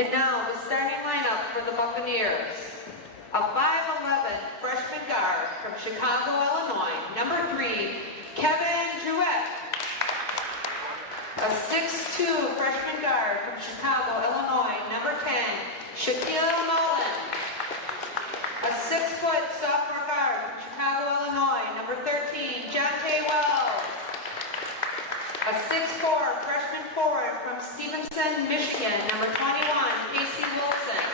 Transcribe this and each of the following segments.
And now the starting lineup for the Buccaneers. A 5'11" freshman guard from Chicago, Illinois, number 3, Kevin Jouet. A 6'2" freshman guard from Chicago, Illinois, number 10, Shaquille Nolan. A 6-foot sophomore guard from Chicago, Illinois, number 13, Jonte Wells. A 6'4" freshman forward from Stevenson, Michigan, number 21, Casey Wilson.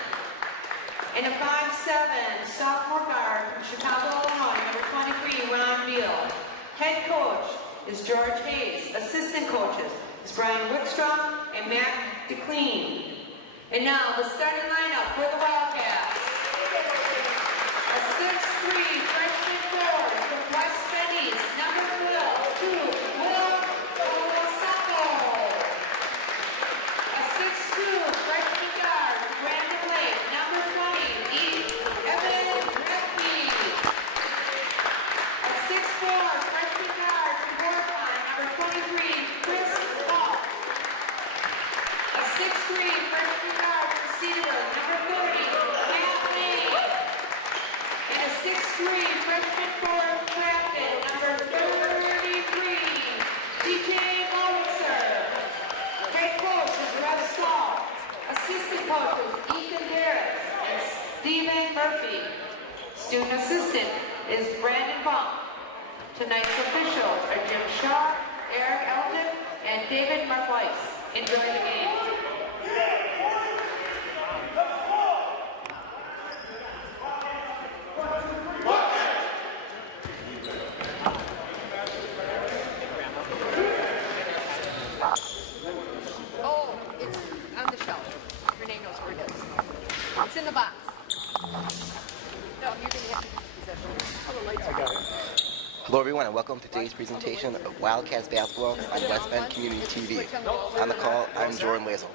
And a 5'7" sophomore guard from Chicago, Illinois, number 23, Ron Beal. Head coach is George Hayes. Assistant coaches is Brian Wickstrom and Matt DeClean. And now the starting lineup for the Wildcats. A 6'3" freshman forward from West Bendis, number 2, Will Olasapo. A 6'2" freshman guard from Brandon Lake, number 20, Evan Repke. A 6'4" freshman guard from Portland, number 23, Chris Hall. A 6'3" freshman guard from Cedar, number 30, Matt Lane. And a 6'3" freshman forward from Clapton, number 33, DJ Bowser. Head coach is Russ Stahl. Assistant coaches Ethan Harris and Stephen Murphy. Student assistant is Brandon Bump. Tonight's officials are Jim Shaw, Eric Eldon, and David Markweiss. Enjoy the game. Oh, it's on the shelf. Renee knows where it is. It's in the box. No, you're going to have to do possession. Oh, the lights are going. Hello everyone and welcome to today's presentation of Wildcats basketball on West Bend Community TV. On the call, I'm Jordan Lazel.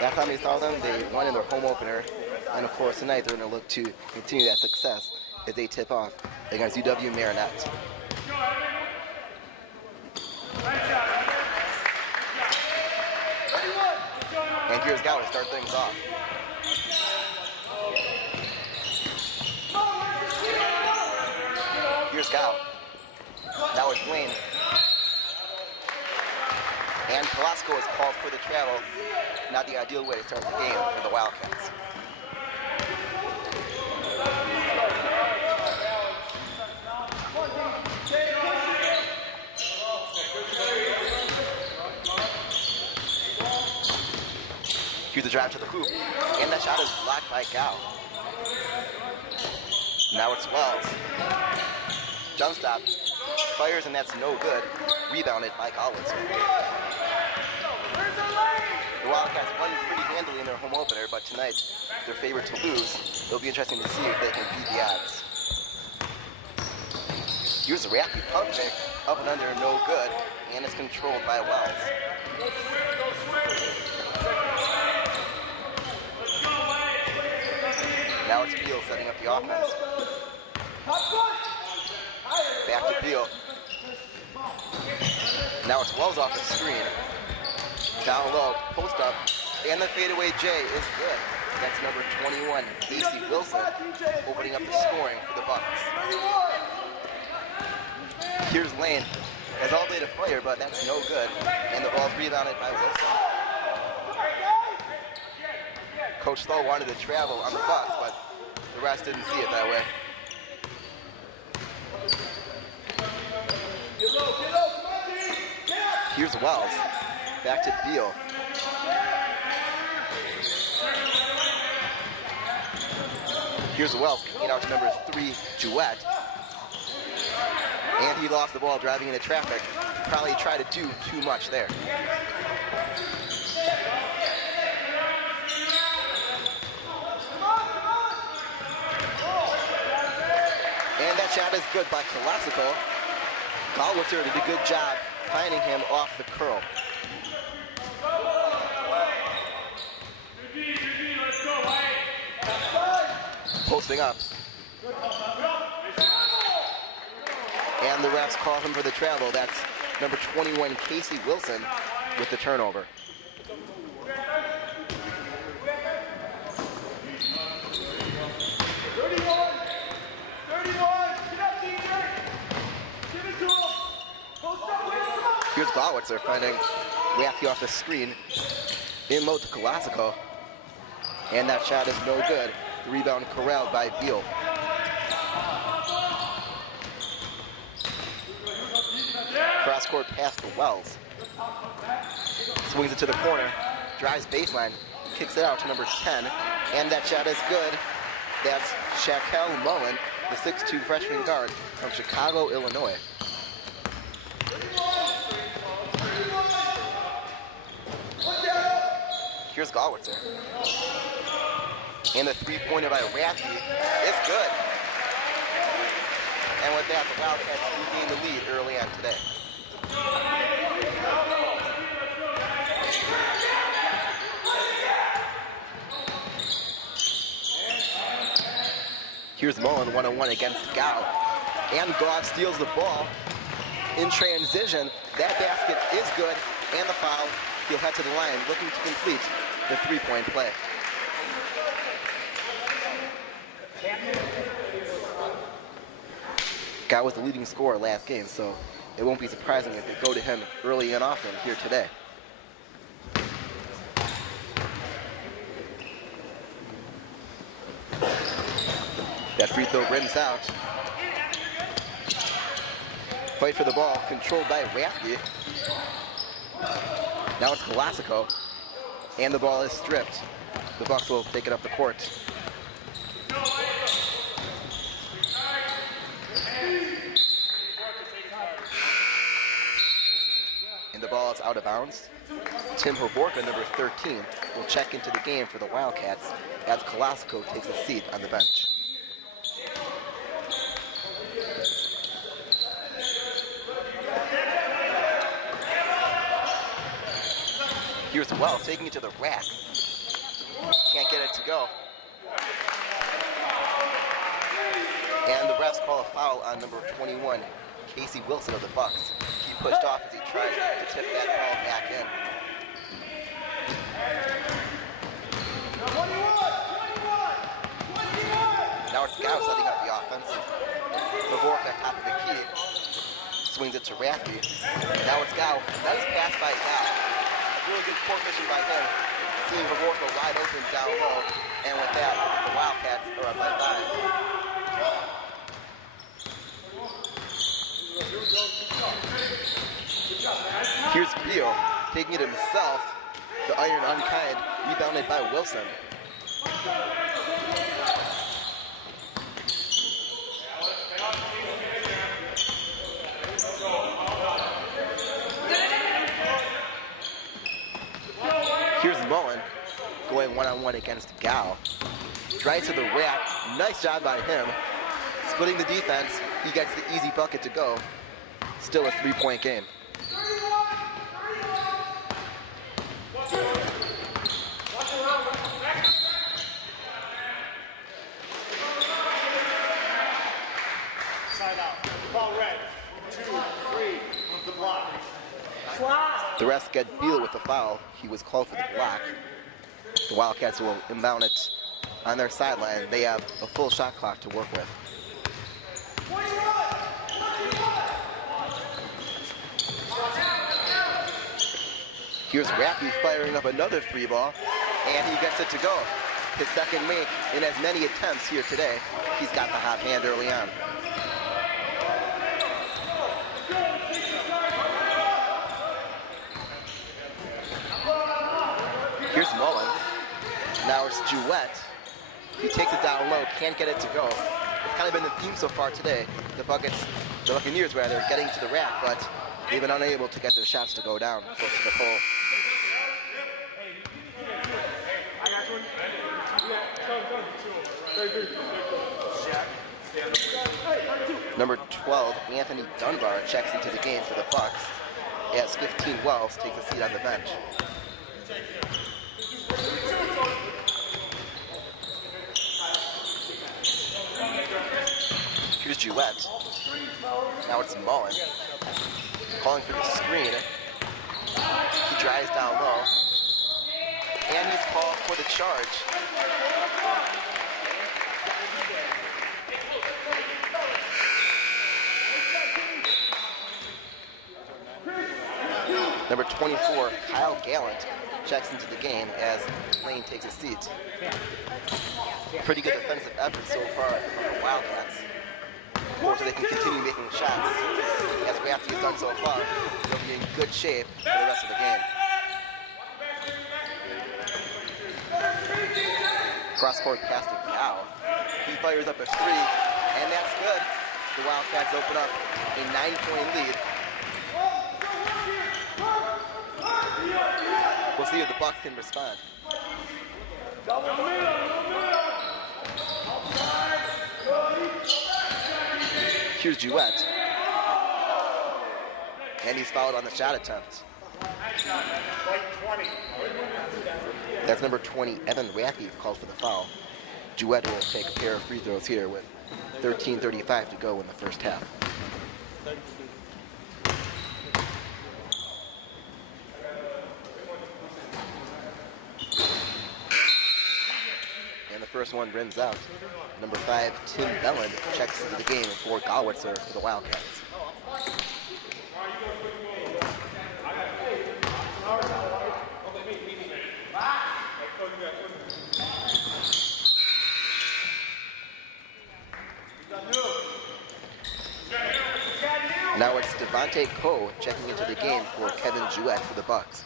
Last time we saw them, they won in their home opener, and of course tonight they're going to look to continue that success as they tip off against UW-Marinette. And here's Gower to start things off. Here's Gow. Now it's Lane. And Velasco is called for the travel. Not the ideal way to start the game for the Wildcats. Here's the drive to the hoop. And that shot is blocked by Gow. Now it's Wells. Jump stop, fires, and that's no good. Rebounded by Collins. The Wildcats won pretty handily in their home opener, but tonight they're favored to lose. It'll be interesting to see if they can beat the odds. Here's a rapid pump fake, up and under, no good, and it's controlled by Wells. Now it's Beal setting up the offense. Back to Beal. Now it's Wells off the screen. Down low, post up, and the fadeaway J is good. That's number 21, Casey Wilson, opening up the scoring for the Bucks. Here's Lane. Has all day to fire, but that's no good. And the ball's rebounded by Wilson. Coach Stoll wanted to travel on the Bucks, but the rest didn't see it that way. Here's Wells. Back to Beal. Here's Wells kicking out to number 3, Jouet. And he lost the ball driving into traffic. Probably tried to do too much there. And that shot is good by Classical. Caldwell did a good job finding him off the curl. Posting up. And the refs call him for the travel. That's number 21, Casey Wilson, with the turnover. Gawitzer finding Rathke off the screen. In low to Colasico. And that shot is no good. The rebound corralled by Beal. Cross-court pass to Wells. Swings it to the corner. Drives baseline. Kicks it out to number 10. And that shot is good. That's Shaquille Mullen, the 6'2 freshman guard from Chicago, Illinois. Here's Gawitzer. And the three-pointer by Rathke is good. And with that, the Wildcats regain the lead early on today. Here's Mullen one-on-one against Gao. And Goff steals the ball. In transition, that basket is good, and the foul. He'll head to the line, looking to complete the three-point play. Gao was the leading scorer last game, so it won't be surprising if it go to him early and often here today. That free throw rims out. Fight for the ball, controlled by Rathke. Now it's Colasico, and the ball is stripped. The Bucks will take it up the court. And the ball is out of bounds. Tim Hovorka, number 13, will check into the game for the Wildcats as Colasico takes a seat on the bench. Here's Wells taking it to the rack. Can't get it to go. And the refs call a foul on number 21, Casey Wilson of the Bucks. He pushed off as he tried to tip that ball back in. Now it's Gao setting up the offense. Hovorka top of the key. Swings it to Rathke. Now it's Gao. That is passed by Gao. Really good court mission by him, seeing Hovorka wide open down low, and with that, the Wildcats are up by 5. Here's Beal, taking it himself. The iron unkind, rebounded by Wilson. Here's Mullen going one-on-one against Gao. Drives to the rack. Nice job by him. Splitting the defense. He gets the easy bucket to go. Still a three-point game. The refs get Beal with the foul. He was called for the block. The Wildcats will inbound it on their sideline. They have a full shot clock to work with. Here's Rathke firing up another free ball, and he gets it to go. His second make in as many attempts here today. He's got the hot hand early on. Here's Mullen. Now it's Jouet. He takes it down low, can't get it to go. It's kind of been the theme so far today. The Buccaneers rather, getting to the rack, but they've been unable to get their shots to go down close to the pole. Number 12, Anthony Dunbar, checks into the game for the Bucks as 15 Wells takes a seat on the bench. Here's Jouet. Now it's Mullen. Calling for the screen. He drives down low. And he's called for the charge. Number 24, Kyle Gallant, checks into the game as Lane takes a seat. Pretty good defensive effort so far from the Wildcats. Hopefully they can continue making shots. As Rafty has done so far, they'll be in good shape for the rest of the game. Cross-court pass to Gal. He fires up a three, and that's good. The Wildcats open up a 9-point lead. We'll see if the Bucks can respond. Here's Jouette. And he's fouled on the shot attempt. That's number 20, Evan Rathie, calls for the foul. Jouette will take a pair of free throws here with 13:35 to go in the first half. And the first one rims out. Number 5, Tim Belland, checks into the game for Gallwitzer for the Wildcats. Now it's Devontae Coe checking into the game for Kevin Jouette for the Bucks.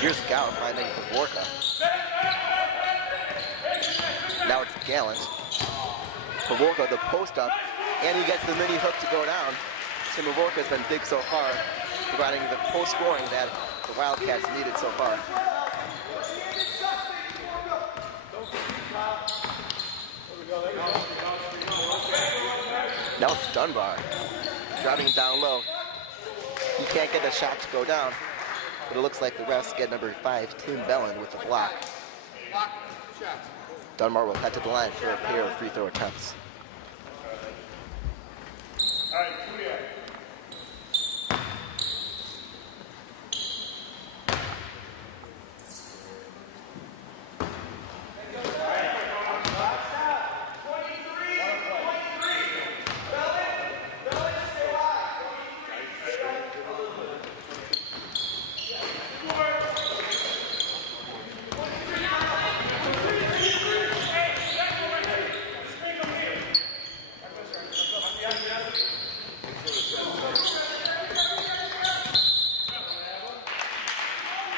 Here's Gow finding Pavorka. Now it's Gallant. Pavorka, the post up, and he gets the mini hook to go down. Tim Pavorka has been big so far, providing the post scoring that the Wildcats needed so far. Now it's Dunbar, driving down low. He can't get the shot to go down, but it looks like the refs get number 5, Tim Belland, with the block. Dunbar will head to the line for a pair of free throw attempts.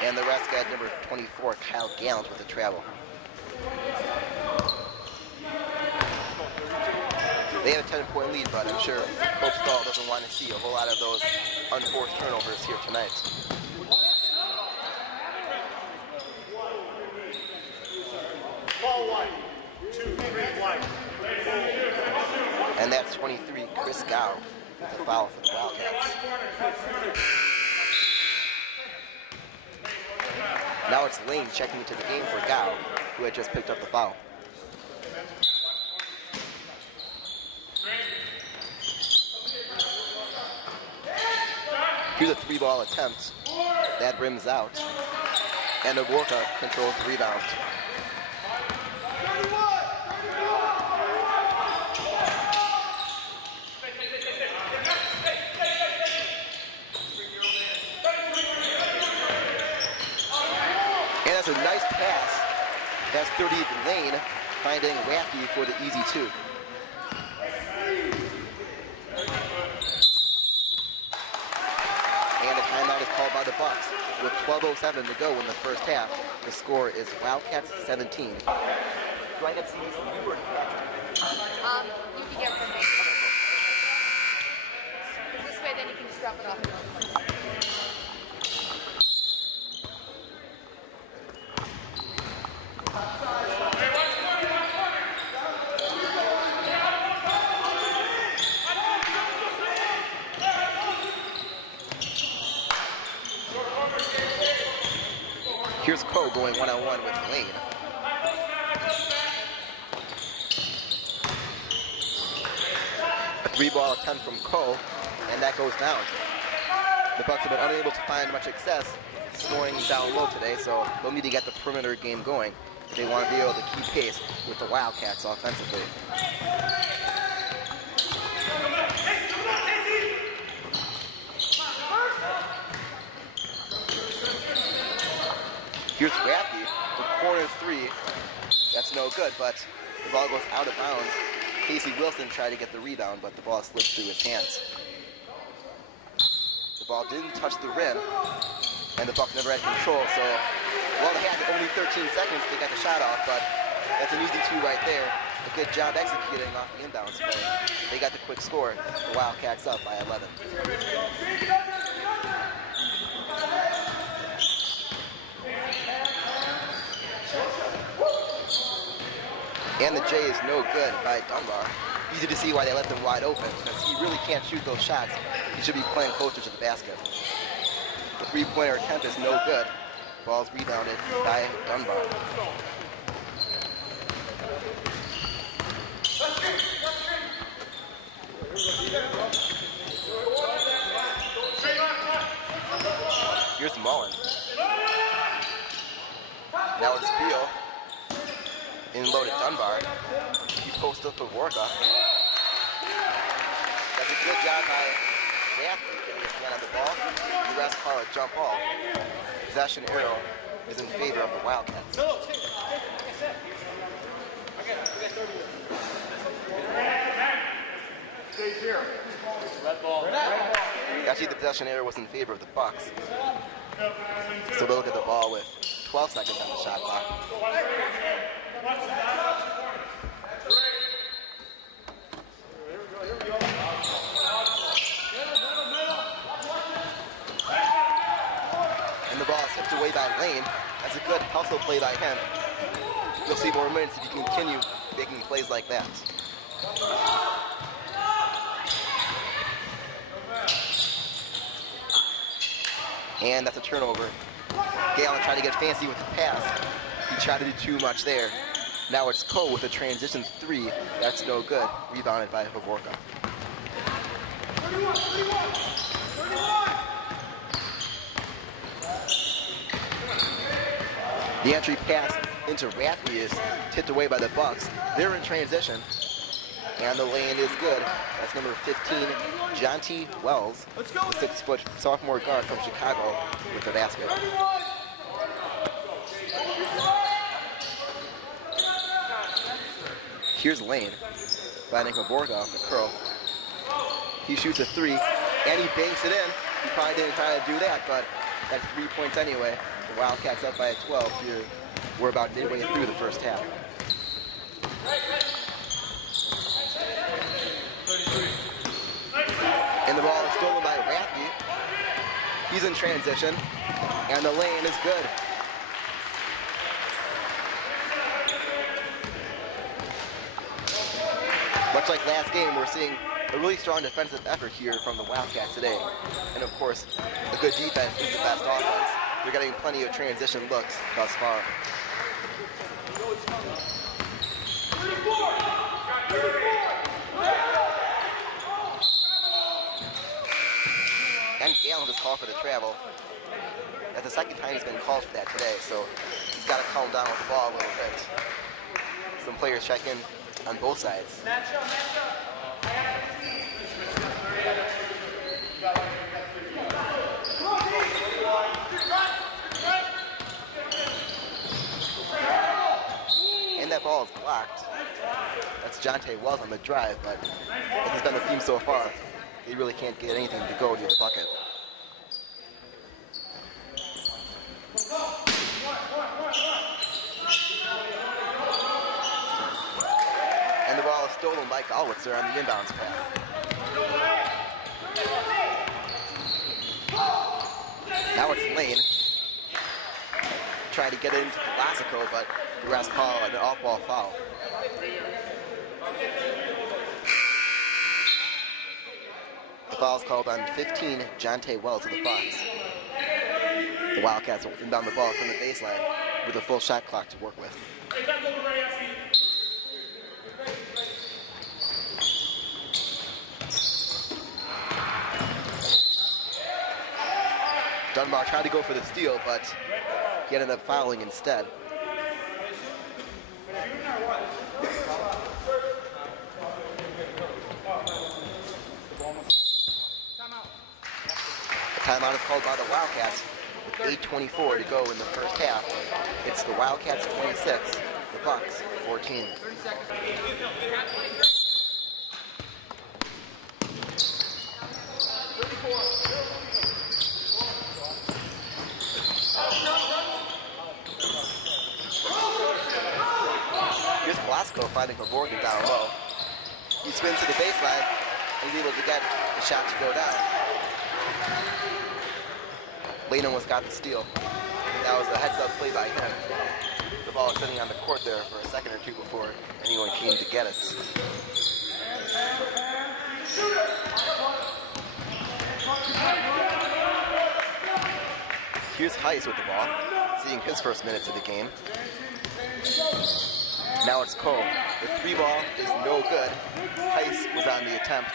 And the rest got number 24, Kyle Gallant, with the travel. They have a 10-point lead, but I'm sure Coach Stahl doesn't want to see a whole lot of those unforced turnovers here tonight. And that's 23, Chris Gow, with the foul for the Wildcats. Now it's Lane checking into the game for Gow, who had just picked up the foul. Here's a 3-ball attempt. That rims out. And Pavorka controls the rebound. And that's a nice pass. That's 30 Lane finding Rathie for the easy 2. And a timeout is called by the Bucks with 12:07 to go in the first half. The score is Wildcats 17. Do I get CDs from you or You can get from me. Because this way then you can just drop it off in one place. Here's Coe going one-on-one with Lane. A 3-ball attempt from Coe, and that goes down. The Bucks have been unable to find much success scoring down low today, so they'll need to get the perimeter game going. They want to be able to keep pace with the Wildcats offensively. Here's Raffy from corner three. That's no good, but the ball goes out of bounds. Casey Wilson tried to get the rebound, but the ball slipped through his hands. The ball didn't touch the rim, and the Bucks never had control, so while they had only 13 seconds, they got the shot off, but that's an easy two right there. A good job executing off the inbounds play. They got the quick score. The Wildcats up by 11. And the J is no good by Dunbar. Easy to see why they left him wide open, because he really can't shoot those shots. He should be playing closer to the basket. The three-pointer attempt is no good. Ball's rebounded by Dunbar. Here's Mullen. Now it's Beal. In loaded Dunbar. He posts up for Warka. That's a good job by Raffy getting his hand on the ball. The rest call a jump ball. Possession arrow is in favor of the Wildcats. Actually, the possession arrow was in favor of the Bucks. So they'll look at the ball with 12 seconds on the shot clock. And the ball is tipped away by Lane. That's a good hustle play by him. You'll see more minutes if you continue making plays like that. And that's a turnover. Galen tried to get fancy with the pass. He tried to do too much there. Now it's Cole with a transition three. That's no good. Rebounded by Havorka. The entry pass into Raffy is tipped away by the Bucks. They're in transition. And the lane is good. That's number 15, Jonty Wells, the 6-foot sophomore guard from Chicago with the basket. Here's Lane, finding Havorka off the curl. He shoots a three, and he banks it in. He probably didn't try to do that, but that's 3 points anyway. The Wildcats up by 12 here. We're about midway through the first half. And the ball is stolen by Raffy. He's in transition, and the lane is good. Much like last game, we're seeing a really strong defensive effort here from the Wildcats today. And of course, a good defense is the best offense. They're getting plenty of transition looks thus far. And Galen just called for the travel. That's the second time he's been called for that today, so he's got to calm down with the ball a little bit. Some players check in on both sides. And that ball is blocked. That's Jonte Wells on the drive, but this has been the theme so far. He really can't get anything to go near the bucket. And the ball is stolen by Gallwitzer on the inbounds pass. Now it's Lane. Trying to get it into Velasico, but the refs call an off-ball foul. The foul's called on 15, Jonte Wells of the Bucks. The Wildcats will inbound the ball from the baseline with a full shot clock to work with. Dunbar tried to go for the steal, but he ended up fouling instead. Timeout is called by the Wildcats with 8:24 to go in the first half. It's the Wildcats 26, the Bucks 14. Here's Velasco finding Morgan down low. He spins to the baseline and he's able to get the shot to go down. Lane almost got the steal. That was a heads-up play by him. The ball was sitting on the court there for a second or two before anyone came to get it. Here's Heiss with the ball, seeing his first minutes of the game. Now it's Cole. The three ball is no good. Heiss was on the attempt.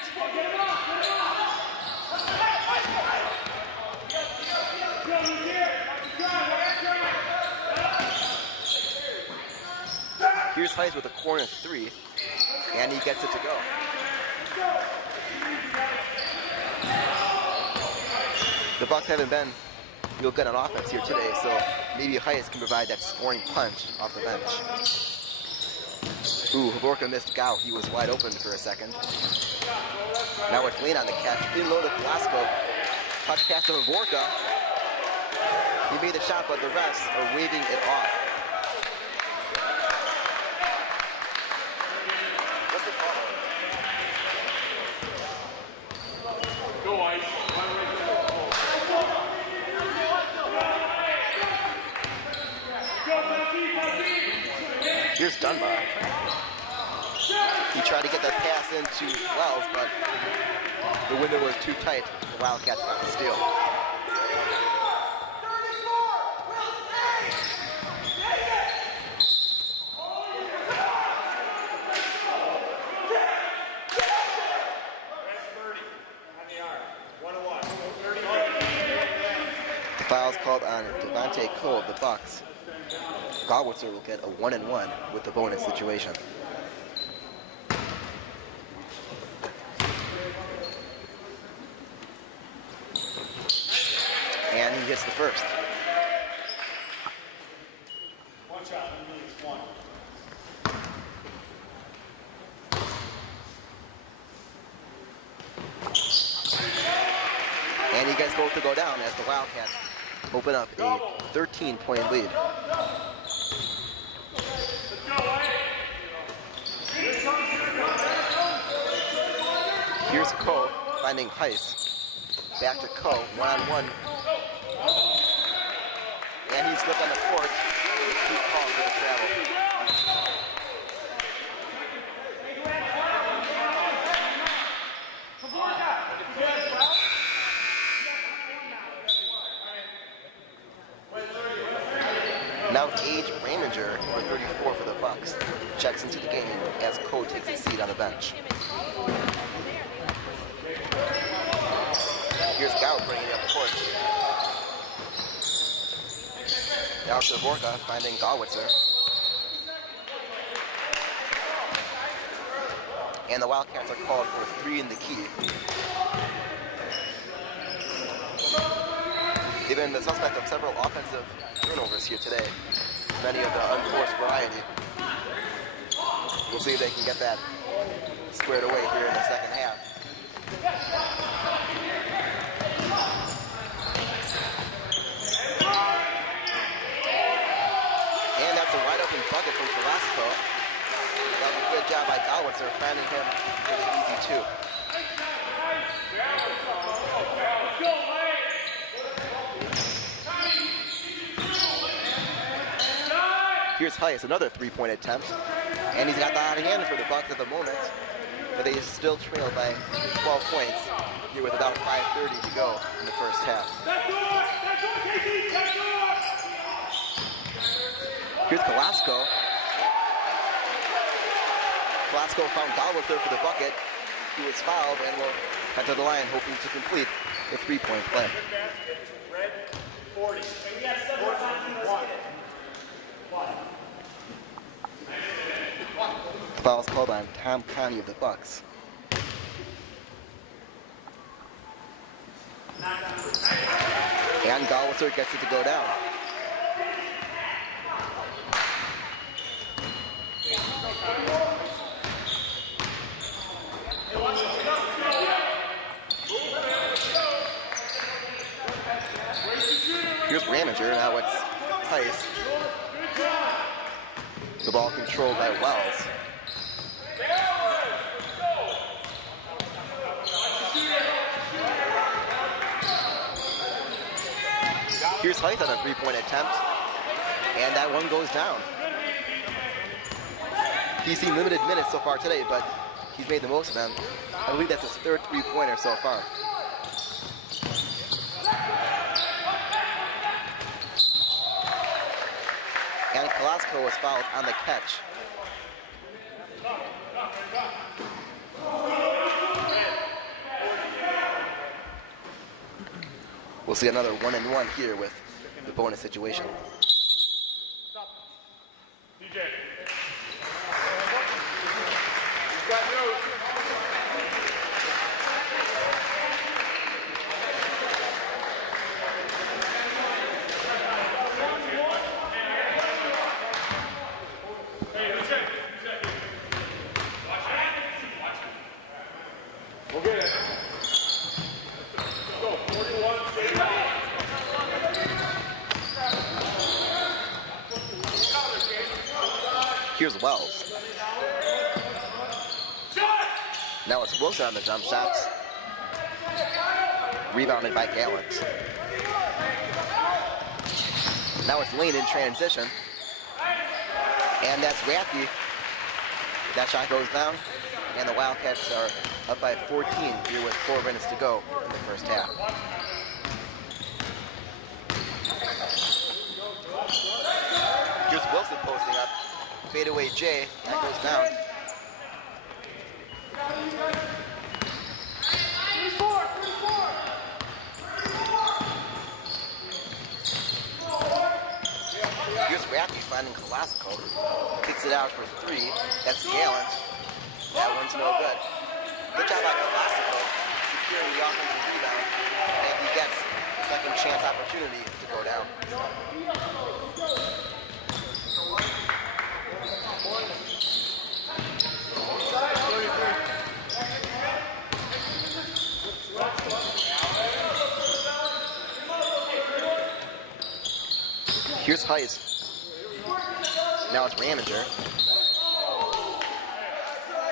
Here's Heiss with a corner three, and he gets it to go. The Bucks haven't been real good on offense here today, so maybe Heiss can provide that scoring punch off the bench. Ooh, Havorka missed Gow. He was wide open for a second. Now it's Lane on the catch. In low to Velasco. Touch pass to Havorka. He made the shot, but the refs are waving it off. What's the call? Go Ice. Here's Dunbar. He tried to get that pass into Wells, but the window was too tight. The Wildcats got the steal. The foul's called on Devontae Cole of the Bucks. Gallwitzer will get a 1-and-1 with the bonus situation. And he hits the first. One shot, one. And he gets both to go down as the Wildcats open up a 13-point lead. Here's Coe finding Heiss. Back to Coe, one-on-one. And he slipped on the court. Keep call for the travel. Now Gage Raminger, number 34 for the Bucks, checks into the game as Coe takes a seat on the bench. Here's Gow bringing it up the court. Now to Vorka finding Gallwitzer. And the Wildcats are called for 3 in the key. They've been the suspect of several offensive turnovers here today. Many of the unforced variety. We'll see if they can get that squared away here in the second half. And that's a wide open bucket from Velasco. That was a good job by Gallwitzer finding him for the easy 2. Here's Heiss, another 3-point attempt. And he's got the hot hand for the Bucks at the moment. But they still trail by 12 points here with about 5:30 to go in the first half. Here's Velasco. Velasco found Gallwitzer for the bucket. He was fouled and will head to the line hoping to complete the 3-point play. Red 40. Foul's called on Tom Connie of the Bucks. And Gollwitzer gets it to go down. Here's Ramager, now it's Heiss. The ball controlled by Wells. Here's Heiss on a three-point attempt, and that one goes down. He's seen limited minutes so far today, but he's made the most of them. I believe that's his third three-pointer so far. And Kolasko was fouled on the catch. We'll see another 1-and-1 here with the bonus situation. DJ. Got notes. We'll get it. Go, 41, stay back. Here's Wells. Now it's Wilson on the jump shots. Rebounded by Gallant. Now it's Lane in transition. And that's Raffy. That shot goes down. And the Wildcats are up by 14 here with 4 minutes to go in the first half. Here's Wilson posting up. Fadeaway J, that goes down. Here's Raffy finding Kolasko. Kicks it out for 3. That's Gallant. That one's no good. Good job by Kolasko securing the offensive rebound. And he gets a second chance opportunity to go down. Here's Heiss. Now it's Ramager.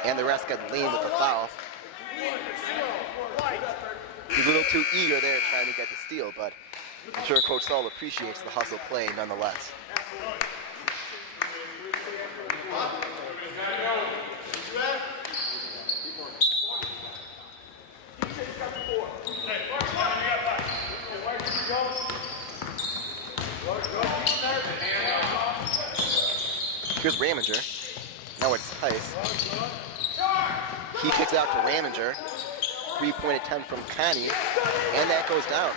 And the rest got Lane with the foul. He's a little too eager there trying to get the steal, but I'm sure Coach Saul appreciates the hustle play nonetheless. Here's Ramager. Now it's Heiss. He kicks out to Ramager. 3-point attempt from Connie, and that goes down.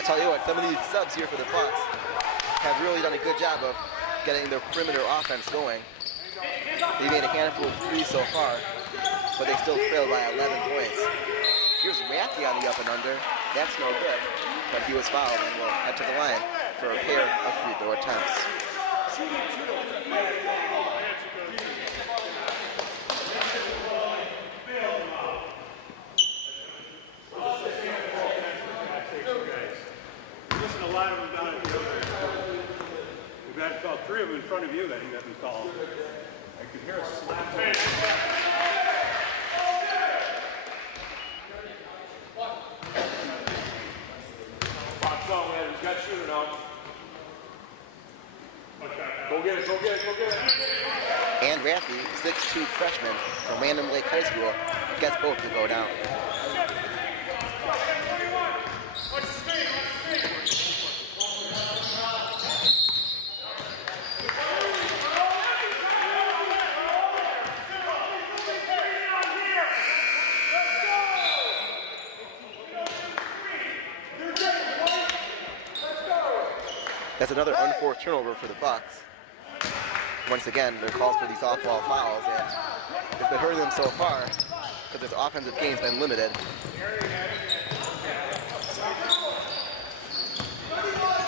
I tell you what, some of these subs here for the Bucks have really done a good job of getting their perimeter offense going. They made a handful of threes so far, but they still failed by 11 points. Here's Raffy on the up and under. That's no good, but he was fouled and will head to the line for a pair of free throw attempts. Listen, a lot of them down at the other end. We've got about 3 of them in front of you that he got me called. I could hear a slap. Box on, man. He's got shooter now. Go get it, go get it, go get it. And Raffy, 6'2" freshman from Random Lake High School, gets both to go down. That's another unforced turnover for the Bucks. Once again, their calls for these off-ball fouls, and it's been hurting them so far because this offensive game's been limited.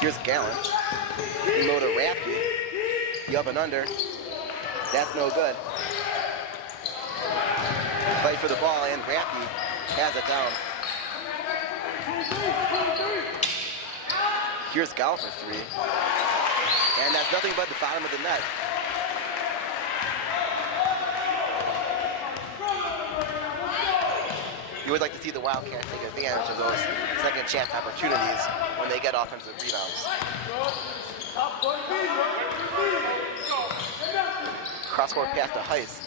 Here's Gallen. Reload a Rapke. The up and under. That's no good. Fight for the ball, and Rapke has it down. Here's Gall for three. And that's nothing but the bottom of the net. You would like to see the Wildcats take advantage of those second chance opportunities when they get offensive rebounds. Cross-court pass to Heiss.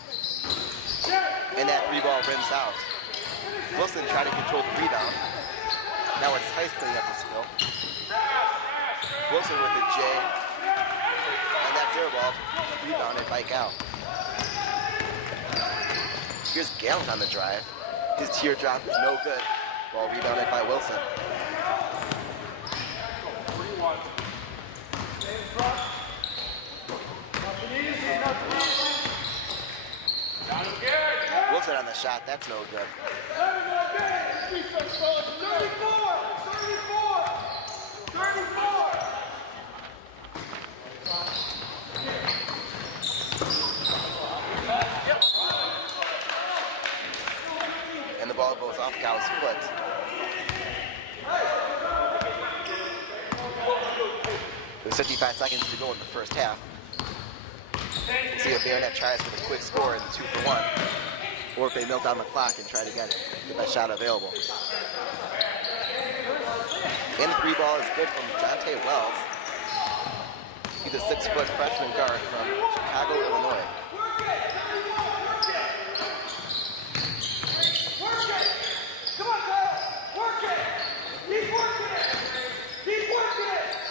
And that three ball rims out. Wilson tried to control the rebound. Now it's Heiss cleaning up the spill. Wilson with a J. And that zero ball rebounded by Gal. Here's Gallen on the drive. His teardrop is no good. Ball rebounded by Wilson. Wilson on the shot, that's no good. And the ball goes off Gal's foot. There's 55 seconds to go in the first half. We'll see if Marinette tries for the quick score in the 2-for-1, or if they milk down the clock and try to get the best shot available. And the three ball is good from Jonte Wells. He's a 6-foot freshman guard from Chicago, Illinois.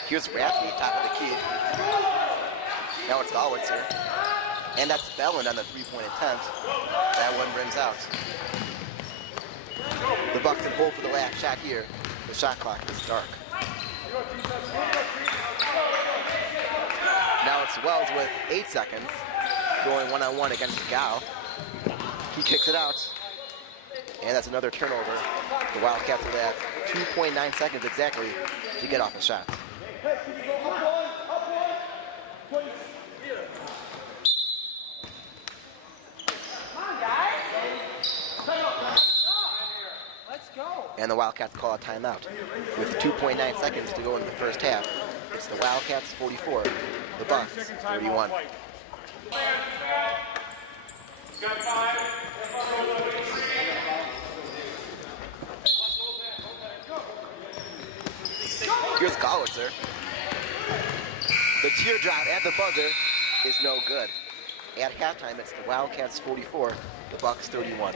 Here's Rapke, top of the key. Now it's Gallwitzer. And that's Belland on the three-point attempt. That one rims out. The Bucks in hold for the last shot here. The shot clock is dark. Now it's Wells with 8 seconds, going one-on-one against Gal. He kicks it out. And that's another turnover. The Wildcats will have 2.9 seconds exactly to get off the shot. And the Wildcats call a timeout. With 2.9 seconds to go into the first half, it's the Wildcats 44, the Bucks 31. Here's Gallwitzer. The teardrop at the buzzer is no good. At halftime, it's the Wildcats 44, the Bucks 31.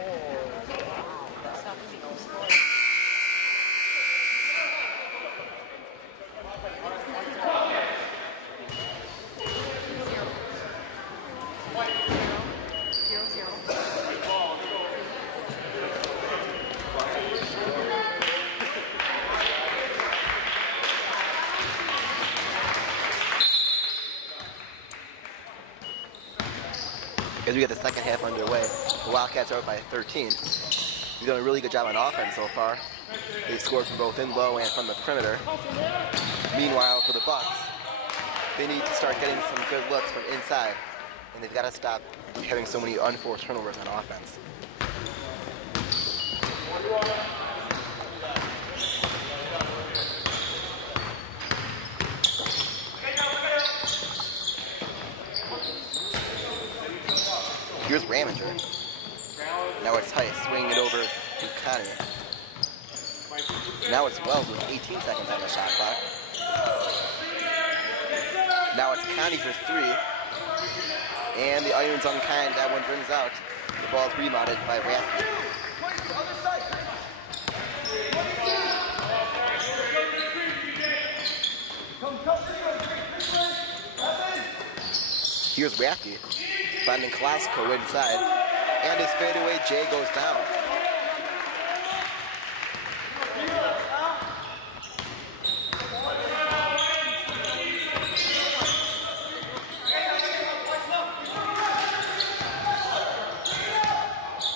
As we get the second half underway, the Wildcats are up by 13. They've done a really good job on offense so far. They've scored from both in low and from the perimeter. Meanwhile, for the Bucks, they need to start getting some good looks from inside, and they've got to stop having so many unforced turnovers on offense. Here's Raminger. Now it's Heiss swinging it over to Connie. Now it's Wells with 18 seconds on the shot clock. Now it's Connie for three. And the iron's unkind. That one brings out. The ball's remounted by Rapke. Here's Rapke. Finding Klasko inside, and his fadeaway J goes down.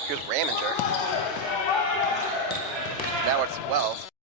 Here's Raminger. Now it's Wells.